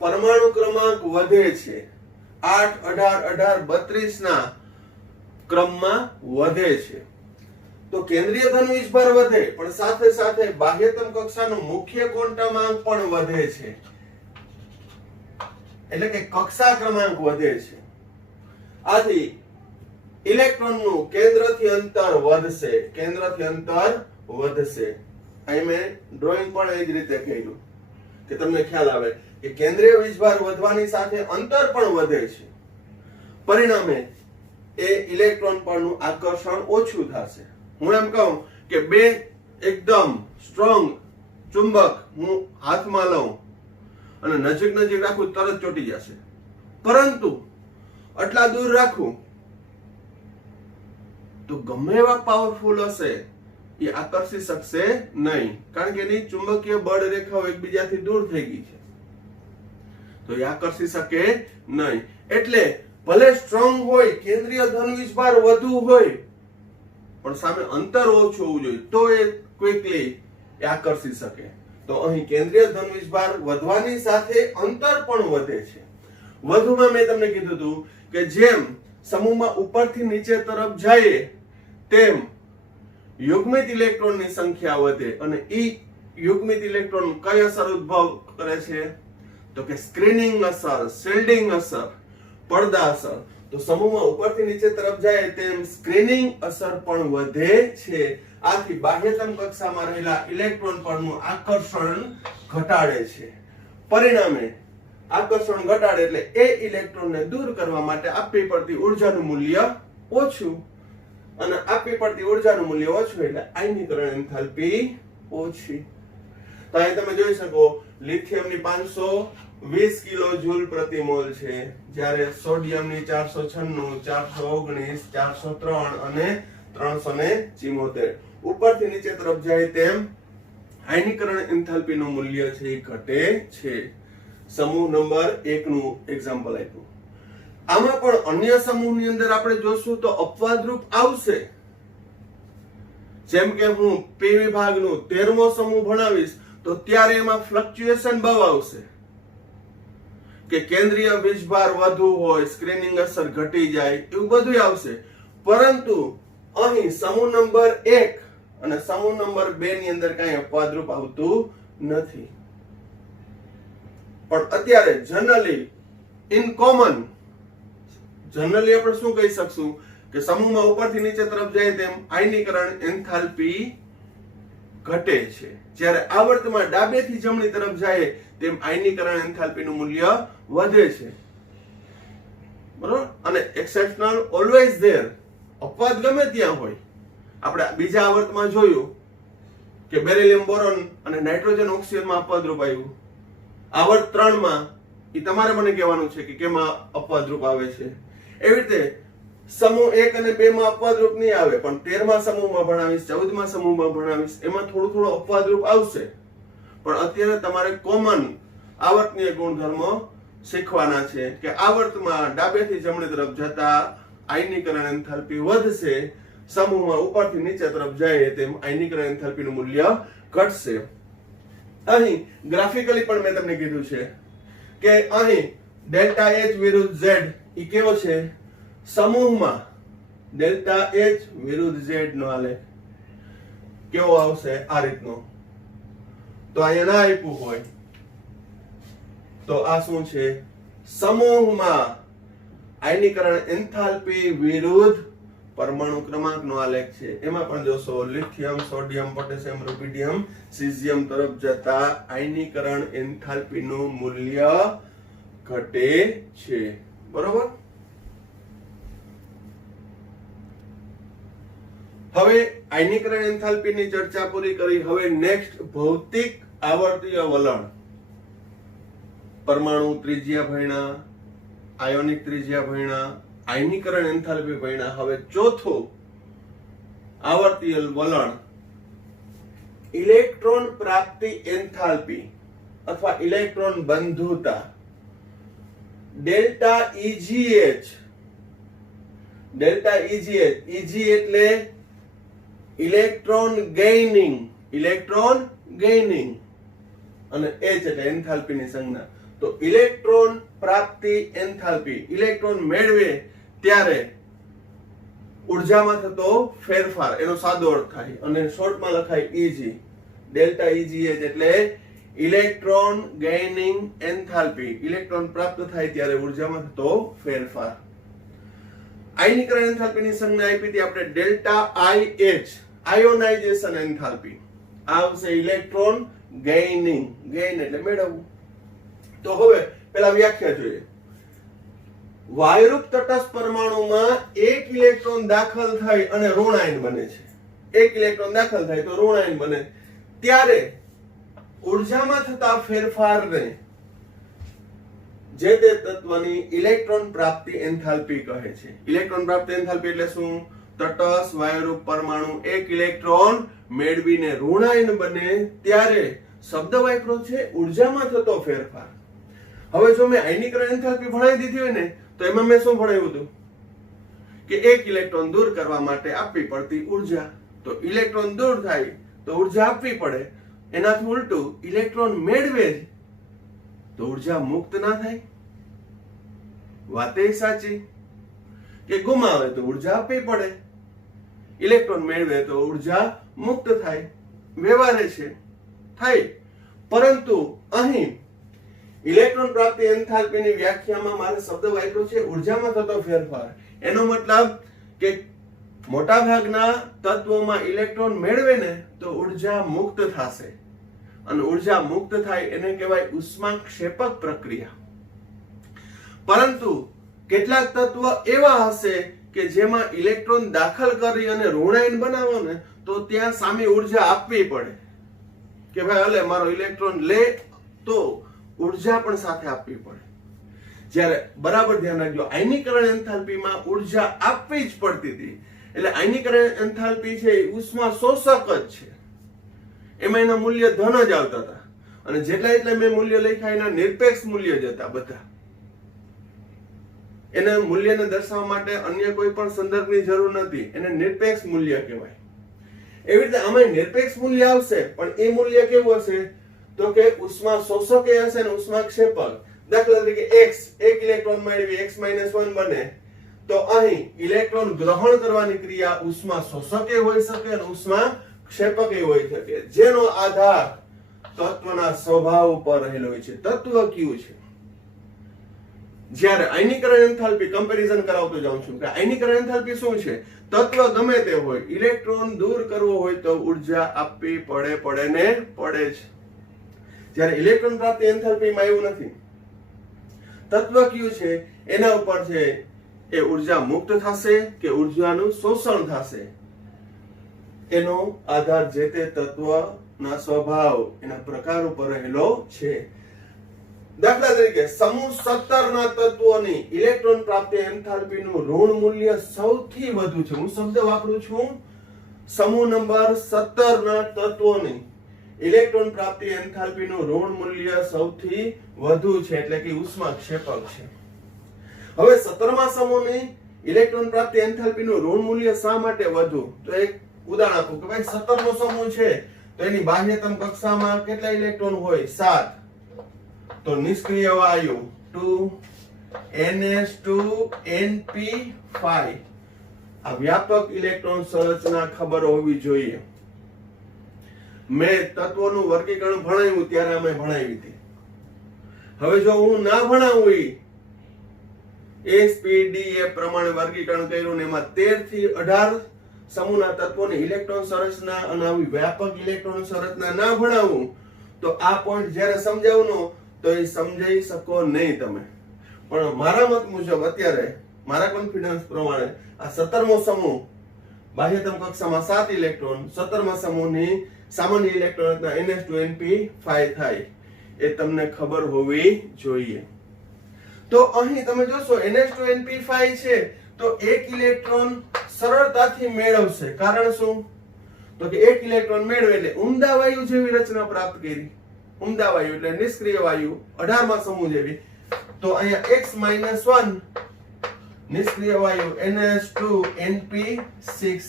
પરમાણુ ક્રમાંક વધે છે. 8, 18, 18, 32 ના ક્રમમાં વધે છે. તો કેન્દ્રીય ધન વીજભાર વધે પણ સાથે સાથે બાહ્યતમ કક્ષાનો મુખ્ય ક્વોન્ટમાંક પણ વધે છે. એટલે કે કક્ષા ક્રમાંક વધે છે. આથી ઇલેક્ટ્રોનનું કેન્દ્રથી અંતર વધશે. કેન્દ્રથી અંતર વધશે. અહીં મેં ડ્રોઈંગ પણ એ જ રીતે કર્યું કે તમને ખ્યાલ આવે કે કેન્દ્રીય વીજભાર વધવાની સાથે અંતર પણ વધે છે. પરિણામે એ ઇલેક્ટ્રોન પરનું આકર્ષણ ઓછું થશે. હું એમ કહું કે બે એકદમ સ્ટ્રોંગ ચુંબક હું હાથમાં લઉં અને નજીક નજીક રાખું તરત ચોટી જશે. પરંતુ આટલા દૂર રાખું તો ગમે એવા પાવરફુલ હશે એ આકર્ષી શકશે નહીં, કારણ કે એની ચુંબકીય બળ રેખાઓ એકબીજાથી દૂર થઈ ગઈ છે, તો એ આકર્ષી શકે નહીં. એટલે ભલે સ્ટ્રોંગ હોય, કેન્દ્રીય ધન વીજભાર વધુ હોય, પણ સામે અંતર ઓછું હોવું જોઈએ તો એ ક્વિકલી આકર્ષી શકે. તો અહીં કેન્દ્રીય ધન વીજભાર વધવાની સાથે અંતર પણ વધે છે. વધુમાં મેં તમને કીધું હતું કે જેમ સમૂહમાં ઉપરથી નીચે તરફ જાય તેમ યુગ્મિત ઇલેક્ટ્રોનની સંખ્યા વધે. અને ઈ યુગ્મિત ઇલેક્ટ્રોન કઈ અસર ઉદ્ભવ કરે છે તો કે સ્ક્રીનિંગ અસર, શિલ્ડિંગ અસર, પડદા અસર. તો સમૂહમાં ઉપરથી નીચે તરફ જાય તેમ સ્ક્રીનિંગ અસર પણ વધે છે. આથી બાહ્યતમ કક્ષામાં રહેલા ઇલેક્ટ્રોન પરનું આકર્ષણ ઘટાડે છે. પરિણામે આકર્ષણ ઘટાડે એટલે એ ઇલેક્ટ્રોનને દૂર કરવા માટે આપવી પડતી ઉર્જાનું મૂલ્ય ઓછું, અને આપવી પડતી ઉર્જાનું મૂલ્ય ઓછું એટલે આયનીકરણ એન્થાલ્પી ઓછી. તો અહીં તમે જોઈ શકો લિથિયમની 520 કિલો જૂલ પ્રતિ મોલ છે, જ્યારે સોડિયમની 496, 419, 403 અને 374. ઉપરથી નીચે તરફ જાય તેમ આયનીકરણ એન્થાલ્પીનું મૂલ્ય છે એ ઘટે છે. સમૂહ નંબર 1 નું એક્ઝામ્પલ આપ્યું. આમાં પણ અન્ય સમૂહની અંદર આપણે જોશું તો અપવાદરૂપ આવશે. જેમ કે હું પી વિભાગનું 13મો સમૂહ ભણાવીશ તો ત્યારે એમાં ફ્લક્ચ્યુએશન બહુ આવશે કે કેન્દ્રીય વીજભાર વધુ હોય, સ્ક્રીનિંગ અસર ઘટી જાય, એવું બધું આવશે. પરંતુ અહીં સમૂહ નંબર 1 અને સમૂહ નંબર 2 ની અંદર કઈ અપવાદરૂપ આવતું નથી. પણ અત્યારે જનરલી ઇન કોમન જનરલી આપણે શું કહી શકશું કે સમૂહમાં ઉપરથી નીચે તરફ જાય તેમ આયનીકરણ એન્થાલ્પી ઘટે છે, જ્યારે આવર્તમાં ડાબેથી જમણી તરફ જાય તેમ આયનીકરણ એન્થાલ્પીનું મૂલ્ય વધે છે. બરોબર? અને એક્સેપ્શનલ ઓલવેઝ ધેર. અપવાદ ગમે ત્યાં હોય. આપણે બીજા આવર્તમાં જોયું કે બેરિલિયમ બોરોન અને નાઇટ્રોજન ઓક્સિજનમાં અપવાદરૂપ આવ્યું. આવર્ત 3 માં એ તમારે મને કહેવાનું છે કે કેમાં અપવાદરૂપ આવે છે. એવી રીતે સમૂહ 1 અને 2 માં અપવાદરૂપ નહીં આવે, પણ 13મા સમૂહમાં ભણાવીશ, 14મા સમૂહમાં ભણાવીશ, એમાં થોડું અપવાદરૂપ આવશે. પણ અત્યારે તમારે કોમન આવર્તનીય ગુણધર્મો શીખવાના છે કે આવર્તમાં ડાબેથી જમણી તરફ જતા આયનીકરણ એન્થાલ્પી વધશે, સમૂહમાં ઉપરથી નીચે તરફ જાય તેમ આયનીકરણ એન્થાલ્પીનું મૂલ્ય ઘટશે. અહીં ગ્રાફિકલી પણ મેં તમને કીધું છે કે અહીં ડેલ્ટા H વિરુદ્ધ Z ઈ કેવો છે? સમૂહમાં ડેલ્ટા H વિરુદ્ધ Z નો આલેખ કેવો આવશે? આ રીતનો. તો અહીંયા ના આપ્યું હોય તો આ શું છે? સમૂહમાં આયનીકરણ એન્થાલ્પી વિરુદ્ધ પરમાણુ ક્રમાંકનો આલેખ છે. એમાં પણ જોશો lithium, sodium, potassium, rubidium, caesium તરફ જતા આયનીકરણ એન્થાલ્પીનું મૂલ્ય ઘટે છે. બરોબર? હવે આયનીકરણ એન્થાલ્પીની ચર્ચા પૂરી કરી. હવે નેક્સ્ટ ભૌતિક આવર્તીય વલણ. પરમાણુ ત્રિજ્યા ભણ્યા, આયોનિક ત્રિજ્યા ભણ્યા, આયનીકરણ એન્થાલ્પી ભણ્યા. હવે ચોથું આવર્તીય વલણ ઇલેક્ટ્રોન પ્રાપ્તિ એન્થાલ્પી અથવા ઇલેક્ટ્રોન બંધુતા. Delta EGH. Delta EGH, EG એટલે ઇલેક્ટ્રોન ગેઇનિંગ, ઇલેક્ટ્રોન ગેઇનિંગ અને H એટલે એન્થાલ્પીની સંજ્ઞા. તો ઇલેક્ટ્રોન પ્રાપ્તિ એન્થાલ્પી, ઇલેક્ટ્રોન મેળવે ત્યારે ઉર્જામાં થતો ફેરફાર, એનો સાદો અર્થ થાય અને શોર્ટમાં લખાય EG. ડેલ્ટા EGH એટલે ઇલેક્ટ્રોન ગેઇનિંગ એન્થાલ્પી, ઇલેક્ટ્રોન પ્રાપ્ત થાય ત્યારે ઉર્જામાં થતો ફેરફાર. આયનીકરણ એન્થાલ્પીની સંજ્ઞા આપી હતી આપણે ડેલ્ટા IH, આયોનાઇઝેશન એન્થાલ્પી. આવશે ઇલેક્ટ્રોન ગેઇનિંગ, ગેઇન એટલે મેળવવું. તો હવે પેલા વ્યાખ્યા જોઈએ. વાયુરૂપ તટસ્થ પરમાણુમાં એક ઇલેક્ટ્રોન દાખલ થઈ અને ઋણાયન બને છે. એક ઇલેક્ટ્રોન દાખલ થાય તો ઋણાયન બને ત્યારે ઉર્જામાં થતા ફેરફારને જે તે તત્વની ઇલેક્ટ્રોન પ્રાપ્તિ એન્થાલ્પી કહે છે. ઇલેક્ટ્રોન પ્રાપ્તિ એન્થાલ્પી એટલે શું? તટસ્થ વાયુરૂપ પરમાણુ એક ઇલેક્ટ્રોન મેળવીને ઋણાયન બને ત્યારે શબ્દ વાપરો છે ઉર્જામાં થતો ફેરફાર. હવે જો મેં આયનીકરણ એન્થાલ્પી ભણાવી દીધી હોય ને તો એમાં મેં શું ભણાવ્યું હતું કે એક ઇલેક્ટ્રોન દૂર કરવા માટે આપવી પડતી ઉર્જા. તો ઇલેક્ટ્રોન દૂર થાય તો ઉર્જા આપવી પડે. એનાથી ઉલટું ઇલેક્ટ્રોન મેળવે તો ઉર્જા મુક્ત ના થાય. વાતે સાચી કે ગુમાવે તો ઉર્જા આપવી પડે, ઇલેક્ટ્રોન મેળવે તો ઉર્જા મુક્ત થાય. વ્યવહારે છે થાય. પરંતુ અહીં ઇલેક્ટ્રોન પ્રાપ્તિ એન્થાલ્પીની વ્યાખ્યામાં મારે શબ્દ વાપર્યો છે ઉર્જામાં થતો ફેરફાર. એનો મતલબ કે મોટા ભાગના તત્વોમાં ઇલેક્ટ્રોન મેળવે ને તો ઉર્જા મુક્ત થશે અને ઉર્જા મુક્ત થાય એને કહેવાય ઉષ્માક્ષેપક પ્રક્રિયા. પરંતુ કેટલાક તત્વ એવા હશે કે જેમાં ઇલેક્ટ્રોન દાખલ કરી અને ઋણાયન બનાવો ને તો ત્યાં સામે ઉર્જા આપવી પડે કે ભાઈ હલે મારો ઇલેક્ટ્રોન લે, તો ઉર્જા પણ સાથે આપવી પડે. જ્યારે બરાબર ધ્યાન રાખજો આયનીકરણ એન્થાલ્પીમાં ઉર્જા આપવી જ પડતી હતી. એટલે આયનીકરણ એન્થાલ્પી છે એ ઉષ્મા શોષક જ છે. એમાં એના મૂલ્ય ધન જ આવતા હતા અને જેટલા એટલા મેં મૂલ્ય લખ્યા એના નિરપેક્ષ મૂલ્ય જ હતા બધા. એના મૂલ્યને દર્શાવવા માટે અન્ય કોઈ પણ સંદર્ભની જરૂર નથી. એને નિરપેક્ષ મૂલ્ય કહેવાય. એવી રીતે આમાં નિરપેક્ષ મૂલ્ય આવશે પણ એ મૂલ્ય કેવું હશે તો કે ઉષ્મા શોષક એ હશે ને ઉષ્માક્ષેપક. દાખલા તરીકે x, એક ઇલેક્ટ્રોન મેળવી x - 1 બને તો અહીં ઇલેક્ટ્રોન ગ્રહણ કરવાની ક્રિયા ઉષ્મા શોષકે હોઈ શકે અને ઉષ્મા ક્ષેપકે હોઈ શકે, જેનો આધાર તત્વના સ્વભાવ ઉપર રહેલો હોય છે. તત્વ કયું છે? જ્યારે આયનીકરણ એન્થાલ્પી કમ્પેરિઝન કરાવતો જાઉં છું કે આયનીકરણ એન્થાલ્પી શું છે? તત્વ ગમે તે હોય, ઇલેક્ટ્રોન દૂર કરવો હોય તો ઉર્જા આપવી પડે ને પડે જ. જ્યારે ઇલેક્ટ્રોન પ્રાપ્તિ એન્થાલ્પીમાં એવું નથી. તત્વ કયું છે એના ઉપર છે એ ઉર્જા મુક્ત થશે કે ઉર્જાનું શોષણ થશે એનો આધાર જે તે તત્વના સ્વભાવ, એના પ્રકાર ઉપર રહેલો છે. દાખલા તરીકે સમૂહ 17 ના તત્વોની ઇલેક્ટ્રોન પ્રાપ્તિ એન્થાલ્પીનું ઋણ મૂલ્ય સૌથી વધુ છે. હું શબ્દ વાપરું છું સમૂહ નંબર 17 ના તત્વોની ઇલેક્ટ્રોન પ્રાપ્તિ એન્થાલ્પીનું ઋણ મૂલ્ય સૌથી વધુ છે એટલે કે ઉષ્માક્ષેપક છે. હવે 17મા સમૂહની ઇલેક્ટ્રોન પ્રાપ્તિ એન્થાલ્પીનું ઋણ મૂલ્ય શા માટે વધુ? તો એક ઉદાહરણ આપું કે ભાઈ 17મો સમૂહ છે તો એની બાહ્યતમ કક્ષામાં કેટલા ઇલેક્ટ્રોન હોય? 7. તો નિષ્ક્રિય વાયુ 2ns2np5. આ વ્યાપક ઇલેક્ટ્રોન સંરચના ખબર હોવી જોઈએ. મેં તત્વોનું વર્ગીકરણ ભણાવ્યું ત્યારે અમે ભણાવી હતી. હવે જો હું ના ભણાવું SPD એ પ્રમાણે વર્ગીકરણ કર્યું ને એમાં 13 થી 18 સમૂહના તત્વોની ઇલેક્ટ્રોન સંરચના અને આવી વ્યાપક ઇલેક્ટ્રોન સંરચના ના ભણાવું તો આ પોઈન્ટ જ્યારે સમજાવનો તો એ સમજાઈ શકો નહીં તમે. પણ મારા મત મુજબ અત્યારે મારા કોન્ફિડન્સ પ્રમાણે આ 17મો સમૂહ બાહ્યતમ કક્ષામાં 7 ઇલેક્ટ્રોન, 17મા સમૂહની સામાન્ય ઇલેક્ટ્રોન રચના NH2NP5 થાય, એ તમને ખબર હોવી જોઈએ. તો અહીં તમે જોશો NH2NP5 છે તો એક ઇલેક્ટ્રોન સરળતાથી મેળવશે. કારણ શું? તો કે એક ઇલેક્ટ્રોન મેળવે એટલે ઉમદા વાયુ જેવી રચના પ્રાપ્ત કરી. ઉમદા વાયુ એટલે નિષ્ક્રિય વાયુ 18મા સમૂહ જેવી. તો અહીંયા X-1 નિષ્ક્રિય વાયુ NH2NP6,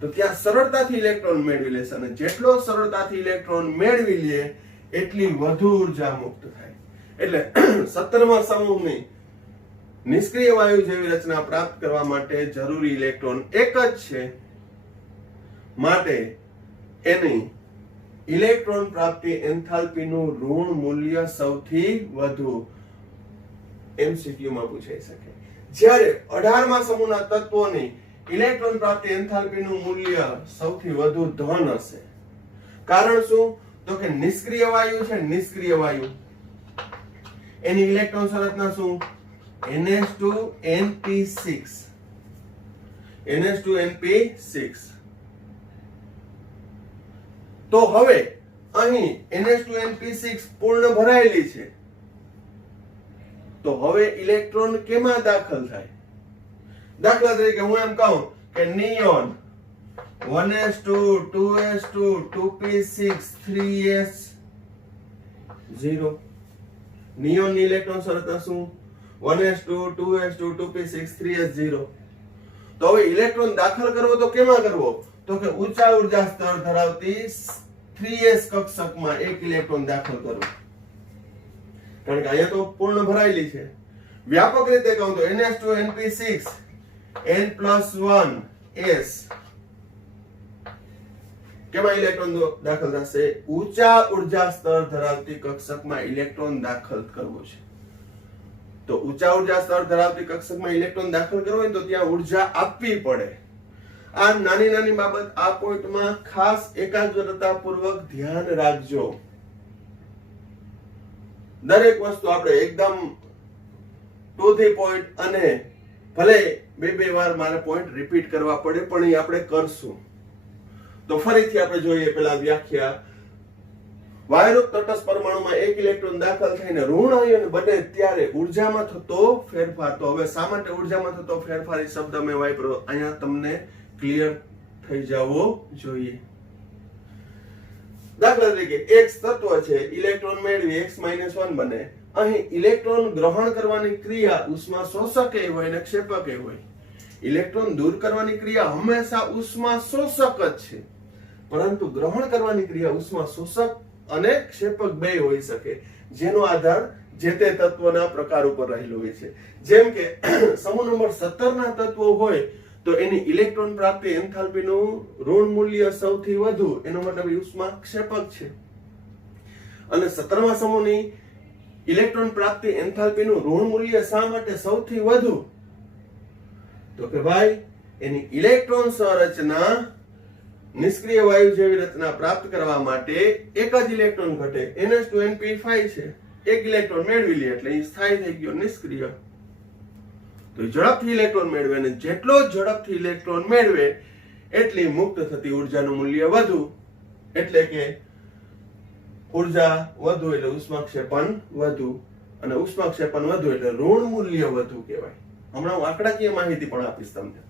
તો ત્યાં સરળતાથી ઇલેક્ટ્રોન મેળવી લેશે અને જેટલો સરળતાથી ઇલેક્ટ્રોન મેળવી લે એટલી વધુ ઉર્જા મુક્ત થાય. એટલે 17મા સમૂહની નિષ્ક્રિય વાયુ જેવી રચના પ્રાપ્ત કરવા માટે જરૂરી ઇલેક્ટ્રોન એક જ છે, માટે એની ઇલેક્ટ્રોન પ્રાપ્તિ એન્થાલ્પીનું ઋણ મૂલ્ય સૌથી વધુ MCQ માં પૂછાઈ શકે. જ્યારે 18મા સમૂહના તત્વોની ઇલેક્ટ્રોન પ્રાપ્તિ એન્થાલ્પીનું મૂલ્ય સૌથી વધુ ધન હશે. કારણ શું? તો કે નિષ્ક્રિય વાયુ છે, નિષ્ક્રિય વાયુ એની ઇલેક્ટ્રોન સંરચના શું? NH2NP6. NH2NP6. તો હવે અહીં NH2NP6 પૂર્ણ ભરાયેલી છે, તો હવે ઇલેક્ટ્રોન કેમાં દાખલ થાય? દાખલા તરીકે હું એમ કહું કે neon 1s2 2s2 2p6 3s0. નિયોનની electron સંરચના શું? 1s2 2s2 2p6 3s0. તો હવે ઇલેક્ટ્રોન દાખલ કરવો તો કેમાં કરવો? તો કે ઊંચા ઉર્જા સ્તર ધરાવતી 3s કક્ષકમાં એક ઇલેક્ટ્રોન દાખલ કરવો. કારણ કે અહીંયા તો પૂર્ણ ભરાયેલી છે. વ્યાપક રીતે કહું તો NH2NP6 N+1s કેમાં ઇલેક્ટ્રોન દાખલ થશે? ઊંચા ઉર્જા સ્તર ધરાવતી કક્ષકમાં ઇલેક્ટ્રોન દાખલ કરવો છે. તો ઊંચા ઉર્જા સ્તર ધરાવતી કક્ષકમાં ઇલેક્ટ્રોન દાખલ કરવો હોય તો ત્યાં ઉર્જા આપવી પડે. આ નાની નાની બાબત આ પોઈન્ટમાં ખાસ એકાગ્રતા પૂર્વક ધ્યાન રાખજો. દરેક વસ્તુ આપણે એકદમ ટુ ધી પોઈન્ટ, અને ભલે બે વાર મારે પોઈન્ટ રિપીટ કરવા પડે પણ એ આપણે કરશું. તો ફરીથી આપણે જોઈએ પેલા વ્યાખ્યા. વાયુરૂપ તટસ્થ પરમાણુમાં એક ઇલેક્ટ્રોન દાખલ થઈને ઋણ આયન બને ત્યારે ઉર્જામાં થતો ફેરફાર. તો હવે શા માટે ઉર્જામાં થતો ફેરફાર એ શબ્દ મેં વાપર્યો, અહીંયા તમને ક્લિયર થઈ જવો જોઈએ. દાખલા તરીકે X તત્વ છે, ઇલેક્ટ્રોન મેળવી X-1 બને. અહીં ઇલેક્ટ્રોન ગ્રહણ કરવાની ક્રિયા ઉષ્મા શોષકે હોય અને ક્ષેપકે હોય. ઇલેક્ટ્રોન દૂર કરવાની ક્રિયા હંમેશા ઉષ્મા શોષક જ છે, પરંતુ ગ્રહણ કરવાની ક્રિયા ઉષ્મા શોષક અને ક્ષેપક બે હોઈ શકે, જેનો આધાર જે તે તત્વના પ્રકાર ઉપર રહેલો હોય છે. જેમ કે સમૂહ નંબર 17 ના તત્વો હોય તો એની ઇલેક્ટ્રોન પ્રાપ્તિ એન્થાલ્પીનું ઋણ મૂલ્ય સૌથી વધુ, એનો મતલબ ઉષ્મા ક્ષેપક છે. અને 17મા સમૂહની ઇલેક્ટ્રોન પ્રાપ્તિ એન્થાલ્પીનું ઋણ મૂલ્ય શા માટે સૌથી વધુ? તો કે ભાઈ એની ઇલેક્ટ્રોન સંરચના નિષ્ક્રિય વાયુ જેવી રચના પ્રાપ્ત કરવા માટે એક જ ઇલેક્ટ્રોન ઘટે. NH2NP5 છે, એક ઇલેક્ટ્રોન મેળવી લે એટલે એ સ્થાયી થઈ ગયો નિષ્ક્રિય. તો ઝડપથી ઇલેક્ટ્રોન મેળવે, અને જેટલો ઝડપથી ઇલેક્ટ્રોન મેળવે એટલી મુક્ત થતી ઉર્જાનું મૂલ્ય વધુ. એટલે કે ઉર્જા વધુ એટલે ઉષ્માક્ષેપણ વધુ, અને ઉષ્માક્ષેપણ વધુ એટલે ઋણ મૂલ્ય વધુ કહેવાય. હમણાં હું આંકડાકીય માહિતી પણ આપીશ તમને.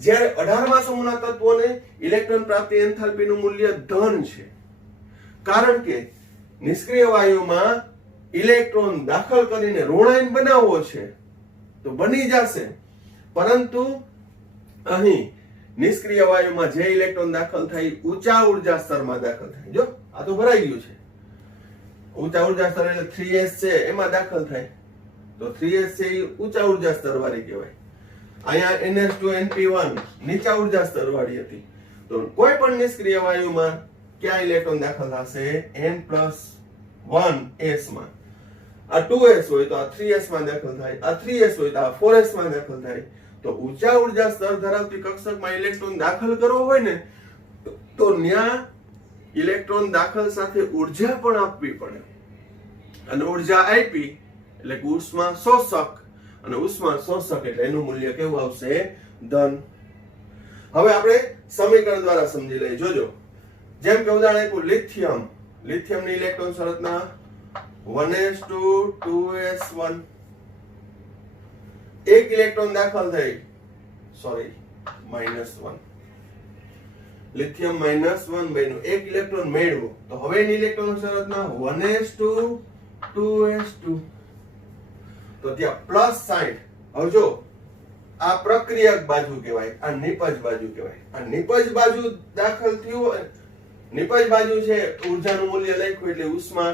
જ્યારે 18મા સમૂહના તત્વોને ઇલેક્ટ્રોન પ્રાપ્તિ એન્થાલ્પીનું મૂલ્ય ધન છે, કારણ કે નિષ્ક્રિય વાયુમાં ઇલેક્ટ્રોન દાખલ કરીને ઋણાયન બનાવવો છે તો બની જશે, પરંતુ અહીં નિષ્ક્રિય વાયુમાં જે ઇલેક્ટ્રોન દાખલ થાય ઊંચા ઉર્જા સ્તરમાં દાખલ થાય. જો આ તો ભરાઈ ગયું છે, ઊંચા ઉર્જા સ્તર એટલે 3s છે એમાં દાખલ થાય, તો 3s છે એ ઊંચા ઉર્જા સ્તર વાળી કહેવાય. અહીંયા NH2NP1 નીચા ઉર્જા સ્તર વાળી હતી. તો કોઈ પણ નિષ્ક્રિય વાયુમાં ક્યાં ઇલેક્ટ્રોન દાખલ થશે? N+1s માં. આ 2s હોય તો આ 3s માં દાખલ થાય, આ 3s હોય તો આ 4s માં દાખલ થાય. તો ઊંચા ઉર્જા સ્તર ધરાવતી કક્ષકમાં ઇલેક્ટ્રોન દાખલ કરવો હોય ને તો ત્યાં ઇલેક્ટ્રોન દાખલ સાથે ઉર્જા પણ આપવી પડે, અને ઉર્જા આપી એટલે ઉષ્મા શોષક, અને ઉષ્મા શોષક એટલે એનું મૂલ્ય કેવું આવશે? ધન. હવે આપણે સમીકરણ દ્વારા સમજી લઈએ. જોજો, જેમ કે ઉદાહરણ આપ્યું લિથિયમ. લિથિયમની ઇલેક્ટ્રોન સંરચના 1s2 2s1. એક ઇલેક્ટ્રોન દાખલ થઈ, સોરી -1. લિથિયમ -1 બન્યું, એક ઇલેક્ટ્રોન મેળવ્યો. તો હવે એની ઇલેક્ટ્રોન સંરચના 1s2 2s2. તો ત્યાં +60. હવે જો આ પ્રક્રિયક બાજુ કહેવાય, આ નિપજ બાજુ કહેવાય. આ નિપજ બાજુ દાખલ થયું હોય, નિપજ બાજુ છે ઊર્જાનું મૂલ્ય લખ્યું એટલે ઉષ્મા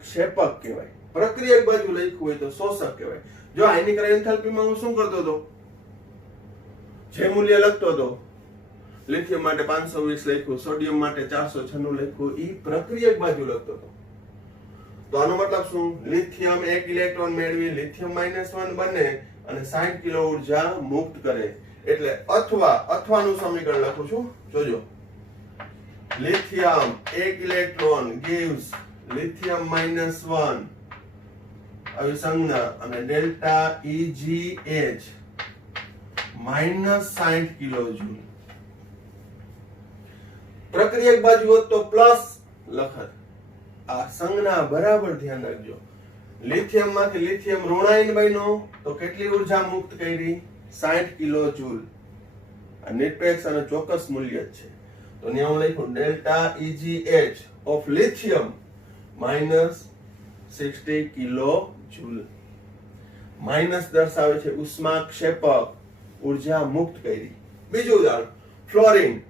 ક્ષેપક કહેવાય. પ્રક્રિયક બાજુ લખ્યું હોય તો શોષક કહેવાય. જો આયનિક એન્થાલ્પીમાં હું શું કરતો હતો, જે મૂલ્ય લખતો હતો, લિથિયમ માટે 520 લખ્યું, સોડિયમ માટે 496 લખ્યું, ઈ પ્રક્રિયક બાજુ લખતો હતો. તો આનો મતલબ શું? લિથિયમ એક ઇલેક્ટ્રોન મેળવી લિથિયમ -1 બને અને 60 કિલો ઊર્જા મુક્ત કરે. એટલે અથવાનું સમીકરણ લખું છું. જોજો, લિથિયમ એક ઇલેક્ટ્રોન gives લિથિયમ -1 આવી સંજ્ઞા અને ડેલ્ટા EgH -60 કિલો જૂલ. પ્રક્રિયક બાજુ હોત તો પ્લસ લખત. આ સંજ્ઞા બરાબર ધ્યાન રાખજો. લિથિયમ માંથી લિથિયમ ઋણાયન બન્યો તો કેટલી ઊર્જા મુક્ત કરી? 60 કિલો જૂલ. આ નિરપેક્ષ અને ચોક્કસ મૂલ્ય છે. તો અહીંયા હું લખ્યું delta EgH of lithium -60 kilo joule. Minus દર્શાવે છે ઉષ્મા ક્ષેપક, ઊર્જા મુક્ત કરી. બીજું ઉદાહરણ ફ્લોરિન.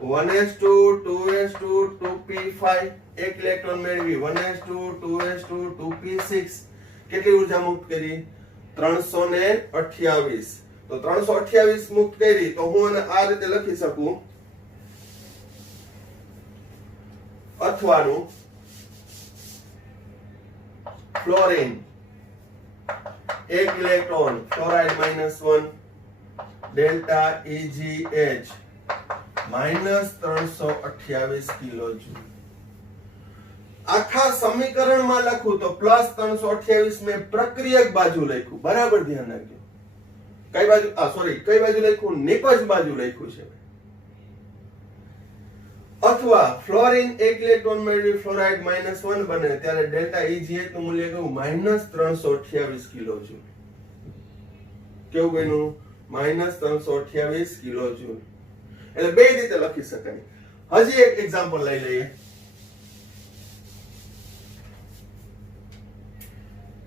1s2 2s2 2p5 એક ઇલેક્ટ્રોન મેળવી, 1s2 2s2 2p6 કેટલી ઊર્જા મુક્ત કરી? 328. તો 328 મુક્ત કરી તો હું આને આ રીતે લખી શકું. અથવાનું ફ્લોરિન એક electron fluoride -1 delta EgH -328 kilo joule. આખા સમીકરણમાં લખું તો +328 મેં પ્રક્રિયક બાજુ લખ્યું. બરાબર ધ્યાન રાખજો. કઈ બાજુ? કઈ બાજુ લખ્યું? નિપજ બાજુ લખ્યું છે. અથવા ફ્લોરિન એક ઇલેક્ટ્રોન મેળવી ફ્લોરાઇડ -1 બને ત્યારે ડેલ્ટા EgH નું મૂલ્ય કેવું? -328 કિલો જૂલ. કેવું બન્યું? -328 કિલો જૂલ. એટલે બે રીતે લખી શકાય. હજી એક એક્ઝામ્પલ લઈ લઈએ.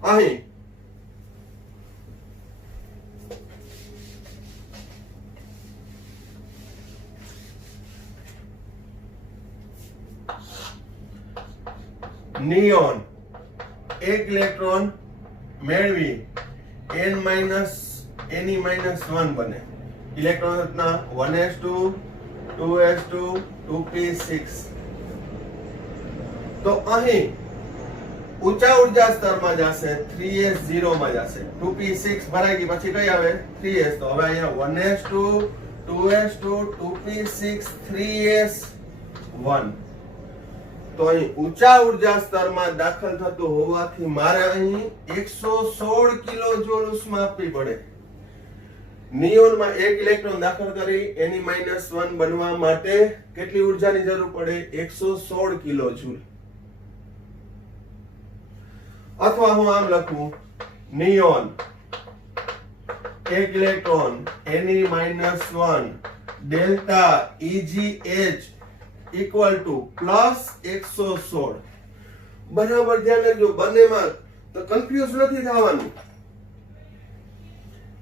અહીં નિયોન એક ઇલેક્ટ્રોન મેળવી Ni -1 બને. ઇલેક્ટ્રોન રચના 1s2 2s2 2p6. તો અહીં ઊંચા ઉર્જા સ્તરમાં જશે 3s0 માં જશે. 2p6 ભરાઈ ગઈ પછી કઈ આવે? 3s. તો હવે અહીંયા 1s2 2s2 2p6 3s1. તો અહીં ઊંચા ઉર્જા સ્તરમાં દાખલ થતું હોવાથી મારે અહીં 116 કિલો જૂલ ઉષ્મા આપવી પડે. નિયોનમાં એક ઇલેક્ટ્રોન દાખલ કરી Ni -1 બનવા માટે કેટલી ઊર્જાની જરૂર પડે? 116 કિલો જૂલ. અથવા હું આમ લખું, નિયોન એક electron Ni -1 delta EgH equal to +116. બરાબર ધ્યાન રાખજો, બંનેમાં તો કન્ફ્યુઝ નથી થવાનું.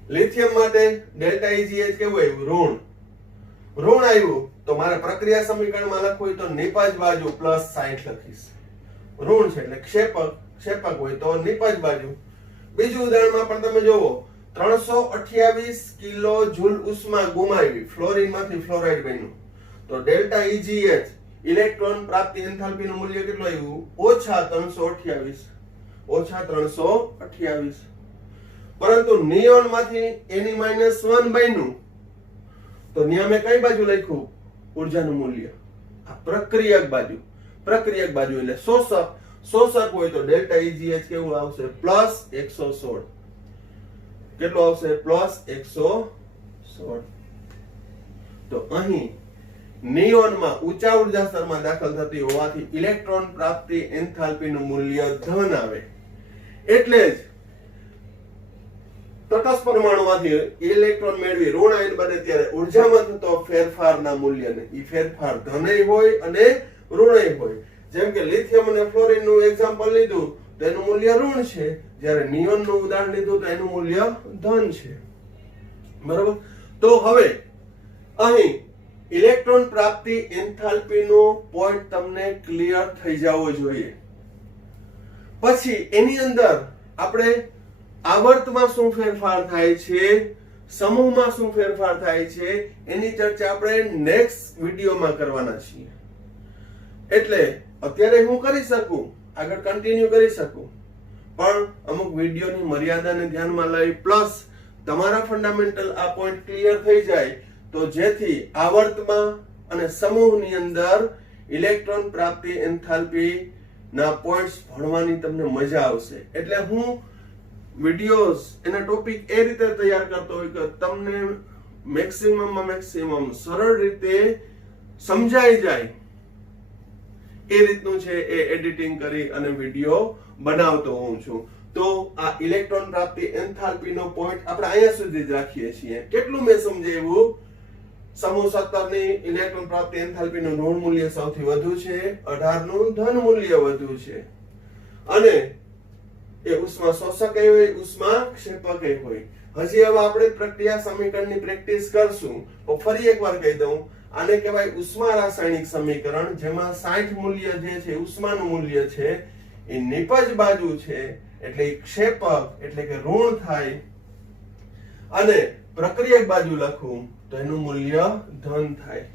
લિથિયમ માટે ડેલ્ટા EgH કેવું આવ્યું? ઋણ આવ્યું. તો મારે પ્રક્રિયા સમીકરણમાં લખવું હોય તો નિપજ બાજુ +60 લખીશ. ઋણ છે એટલે ક્ષેપક હોય તો નિપજ બાજુ. બીજું ઉદાહરણમાં પણ તમે જોવો, 328 કિલો જૂલ ઉષ્મા ગુમાવી, ફ્લોરિન માંથી ફ્લોરાઇડ બન્યું. તો ડેલ્ટા EgH ઇલેક્ટ્રોન પ્રાપ્તિ એન્થાલ્પી નું મૂલ્ય કેટલું આવ્યું? -328. પરંતુ નિયોન માંથી Ni -1 બન્યું તો નિયમે કઈ બાજુ લખ્યું ઊર્જાનું મૂલ્ય? આ પ્રક્રિયક બાજુ. પ્રક્રિયક બાજુ એટલે શોષક હોય તો ડેલ્ટા EgH કેવું આવશે? +116. કેટલું આવશે? +116. તો અહીં નિયોનમાં ઊંચા ઉર્જા સ્તરમાં દાખલ થતી હોવાથી ઇલેક્ટ્રોન પ્રાપ્તિ એન્થાલ્પીનું મૂલ્ય ધન આવે. એટલે જ તટસ્થ પરમાણુમાંથી ઇલેક્ટ્રોન મેળવી ઋણ આયન બને ત્યારે ઉર્જામાં થતો ફેરફારના મૂલ્યને ઈ ફેરફાર ધનય હોય અને ઋણય હોય. જેમ કે લિથિયમ અને ફ્લોરિન નું એક્ઝામ્પલ લીધું તો એનું મૂલ્ય ઋણ છે, જ્યારે નિયોન નું ઉદાહરણ લીધું તો એનું મૂલ્ય ધન છે. બરાબર. તો હવે અહીં ઇલેક્ટ્રોન પ્રાપ્તિ એન્થાલ્પીનો પોઈન્ટ તમને ક્લિયર થઈ જવો જોઈએ. પછી એની અંદર આપણે આવર્તમાં શું ફેરફાર થાય છે, સમૂહમાં શું ફેરફાર થાય છે, એની ચર્ચા આપણે નેક્સ્ટ વિડીયોમાં કરવાના છીએ. એટલે અત્યારે હું કરી શકું, આગળ કન્ટિન્યુ કરી શકું, પણ અમુક વિડીયોની મર્યાદાને ધ્યાનમાં લઈ પ્લસ તમારા ફંડામેન્ટલ આ પોઈન્ટ ક્લિયર થઈ જાય તો જેથી આવર્તમાં અને સમૂહની અંદર ઇલેક્ટ્રોન પ્રાપ્તિ એન્થાલ્પી ના પોઈન્ટ્સ ભણવાની તમને મજા આવશે. એટલે હું વિડિયોઝ એના ટોપિક એ રીતે તૈયાર કરતો હોય કે તમને મેક્સિમમ સરળ રીતે સમજાઈ જાય એ રીતનું છે એ એડિટિંગ કરી અને વિડિયો બનાવતો હોઉં છું. તો આ ઇલેક્ટ્રોન પ્રાપ્તિ એન્થાલ્પીનો પોઈન્ટ આપણે અહીંયા સુધી જ રાખીએ છીએ. કેટલું મેં સમજાવ્યું? સમૂહ 17 ની ઇલેક્ટ્રોન પ્રાપ્તિ એન્થાલ્પીનું ઋણ મૂલ્ય સૌથી વધુ છે, 18 નું ધન મૂલ્ય વધુ છે, અને એ ઉષ્મા શોષક હોય, ઉષ્મા ક્ષેપક હોય. હજી હવે આપણે પ્રક્રિયા સમીકરણની પ્રેક્ટિસ કરશું. તો ફરી એકવાર કહી દઉં, આને કહેવાય ઉષ્મા રાસાયણિક સમીકરણ, જેમાં 60 મૂલ્ય જે છે ઉષ્માનું મૂલ્ય છે એ નિપજ બાજુ છે એટલે ક્ષેપક એટલે કે ઋણ થાય, અને પ્રક્રિયક બાજુ લખું તો એનું મૂલ્ય ધન થાય.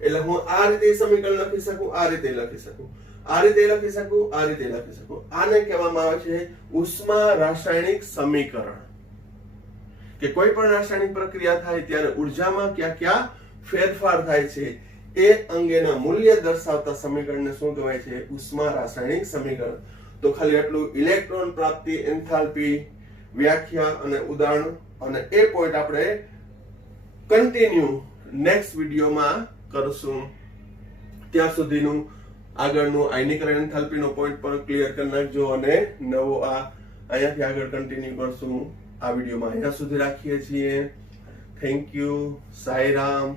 એટલે હું આ રીતે સમીકરણ લખી શકું, આ રીતે લખી શકું, આ રીતે લખી શકું, આ રીતે લખી શકું. આને કહેવામાં આવે છે ઉષ્મા રાસાયણિક સમીકરણ. કે કોઈ પણ રાસાયણિક પ્રક્રિયા થાય ત્યારે ઉર્જામાં ક્યાં ક્યાં ફેરફાર થાય છે એ અંગેના મૂલ્ય દર્શાવતા સમીકરણને શું કહેવાય છે? ઉષ્મા રાસાયણિક સમીકરણ. તો ખાલી આટલું ઇલેક્ટ્રોન પ્રાપ્તિ એન્થાલ્પી વ્યાખ્યા અને ઉદાહરણ અને એ પોઈન્ટ આપણે કન્ટિન્યુ નેક્સ્ટ વિડીયોમાં કરશું. ત્યાં સુધીનું આગળનું આયનીકરણ એન્થાલ્પીનો પોઈન્ટ પણ ક્લિયર કરી નાખજો, અને નવો આ અહીંયાથી આગળ કન્ટિન્યુ કરશું. આ વિડીયોમાં અહીંયા સુધી રાખીએ છીએ. Thank you. સાંઈ રામ.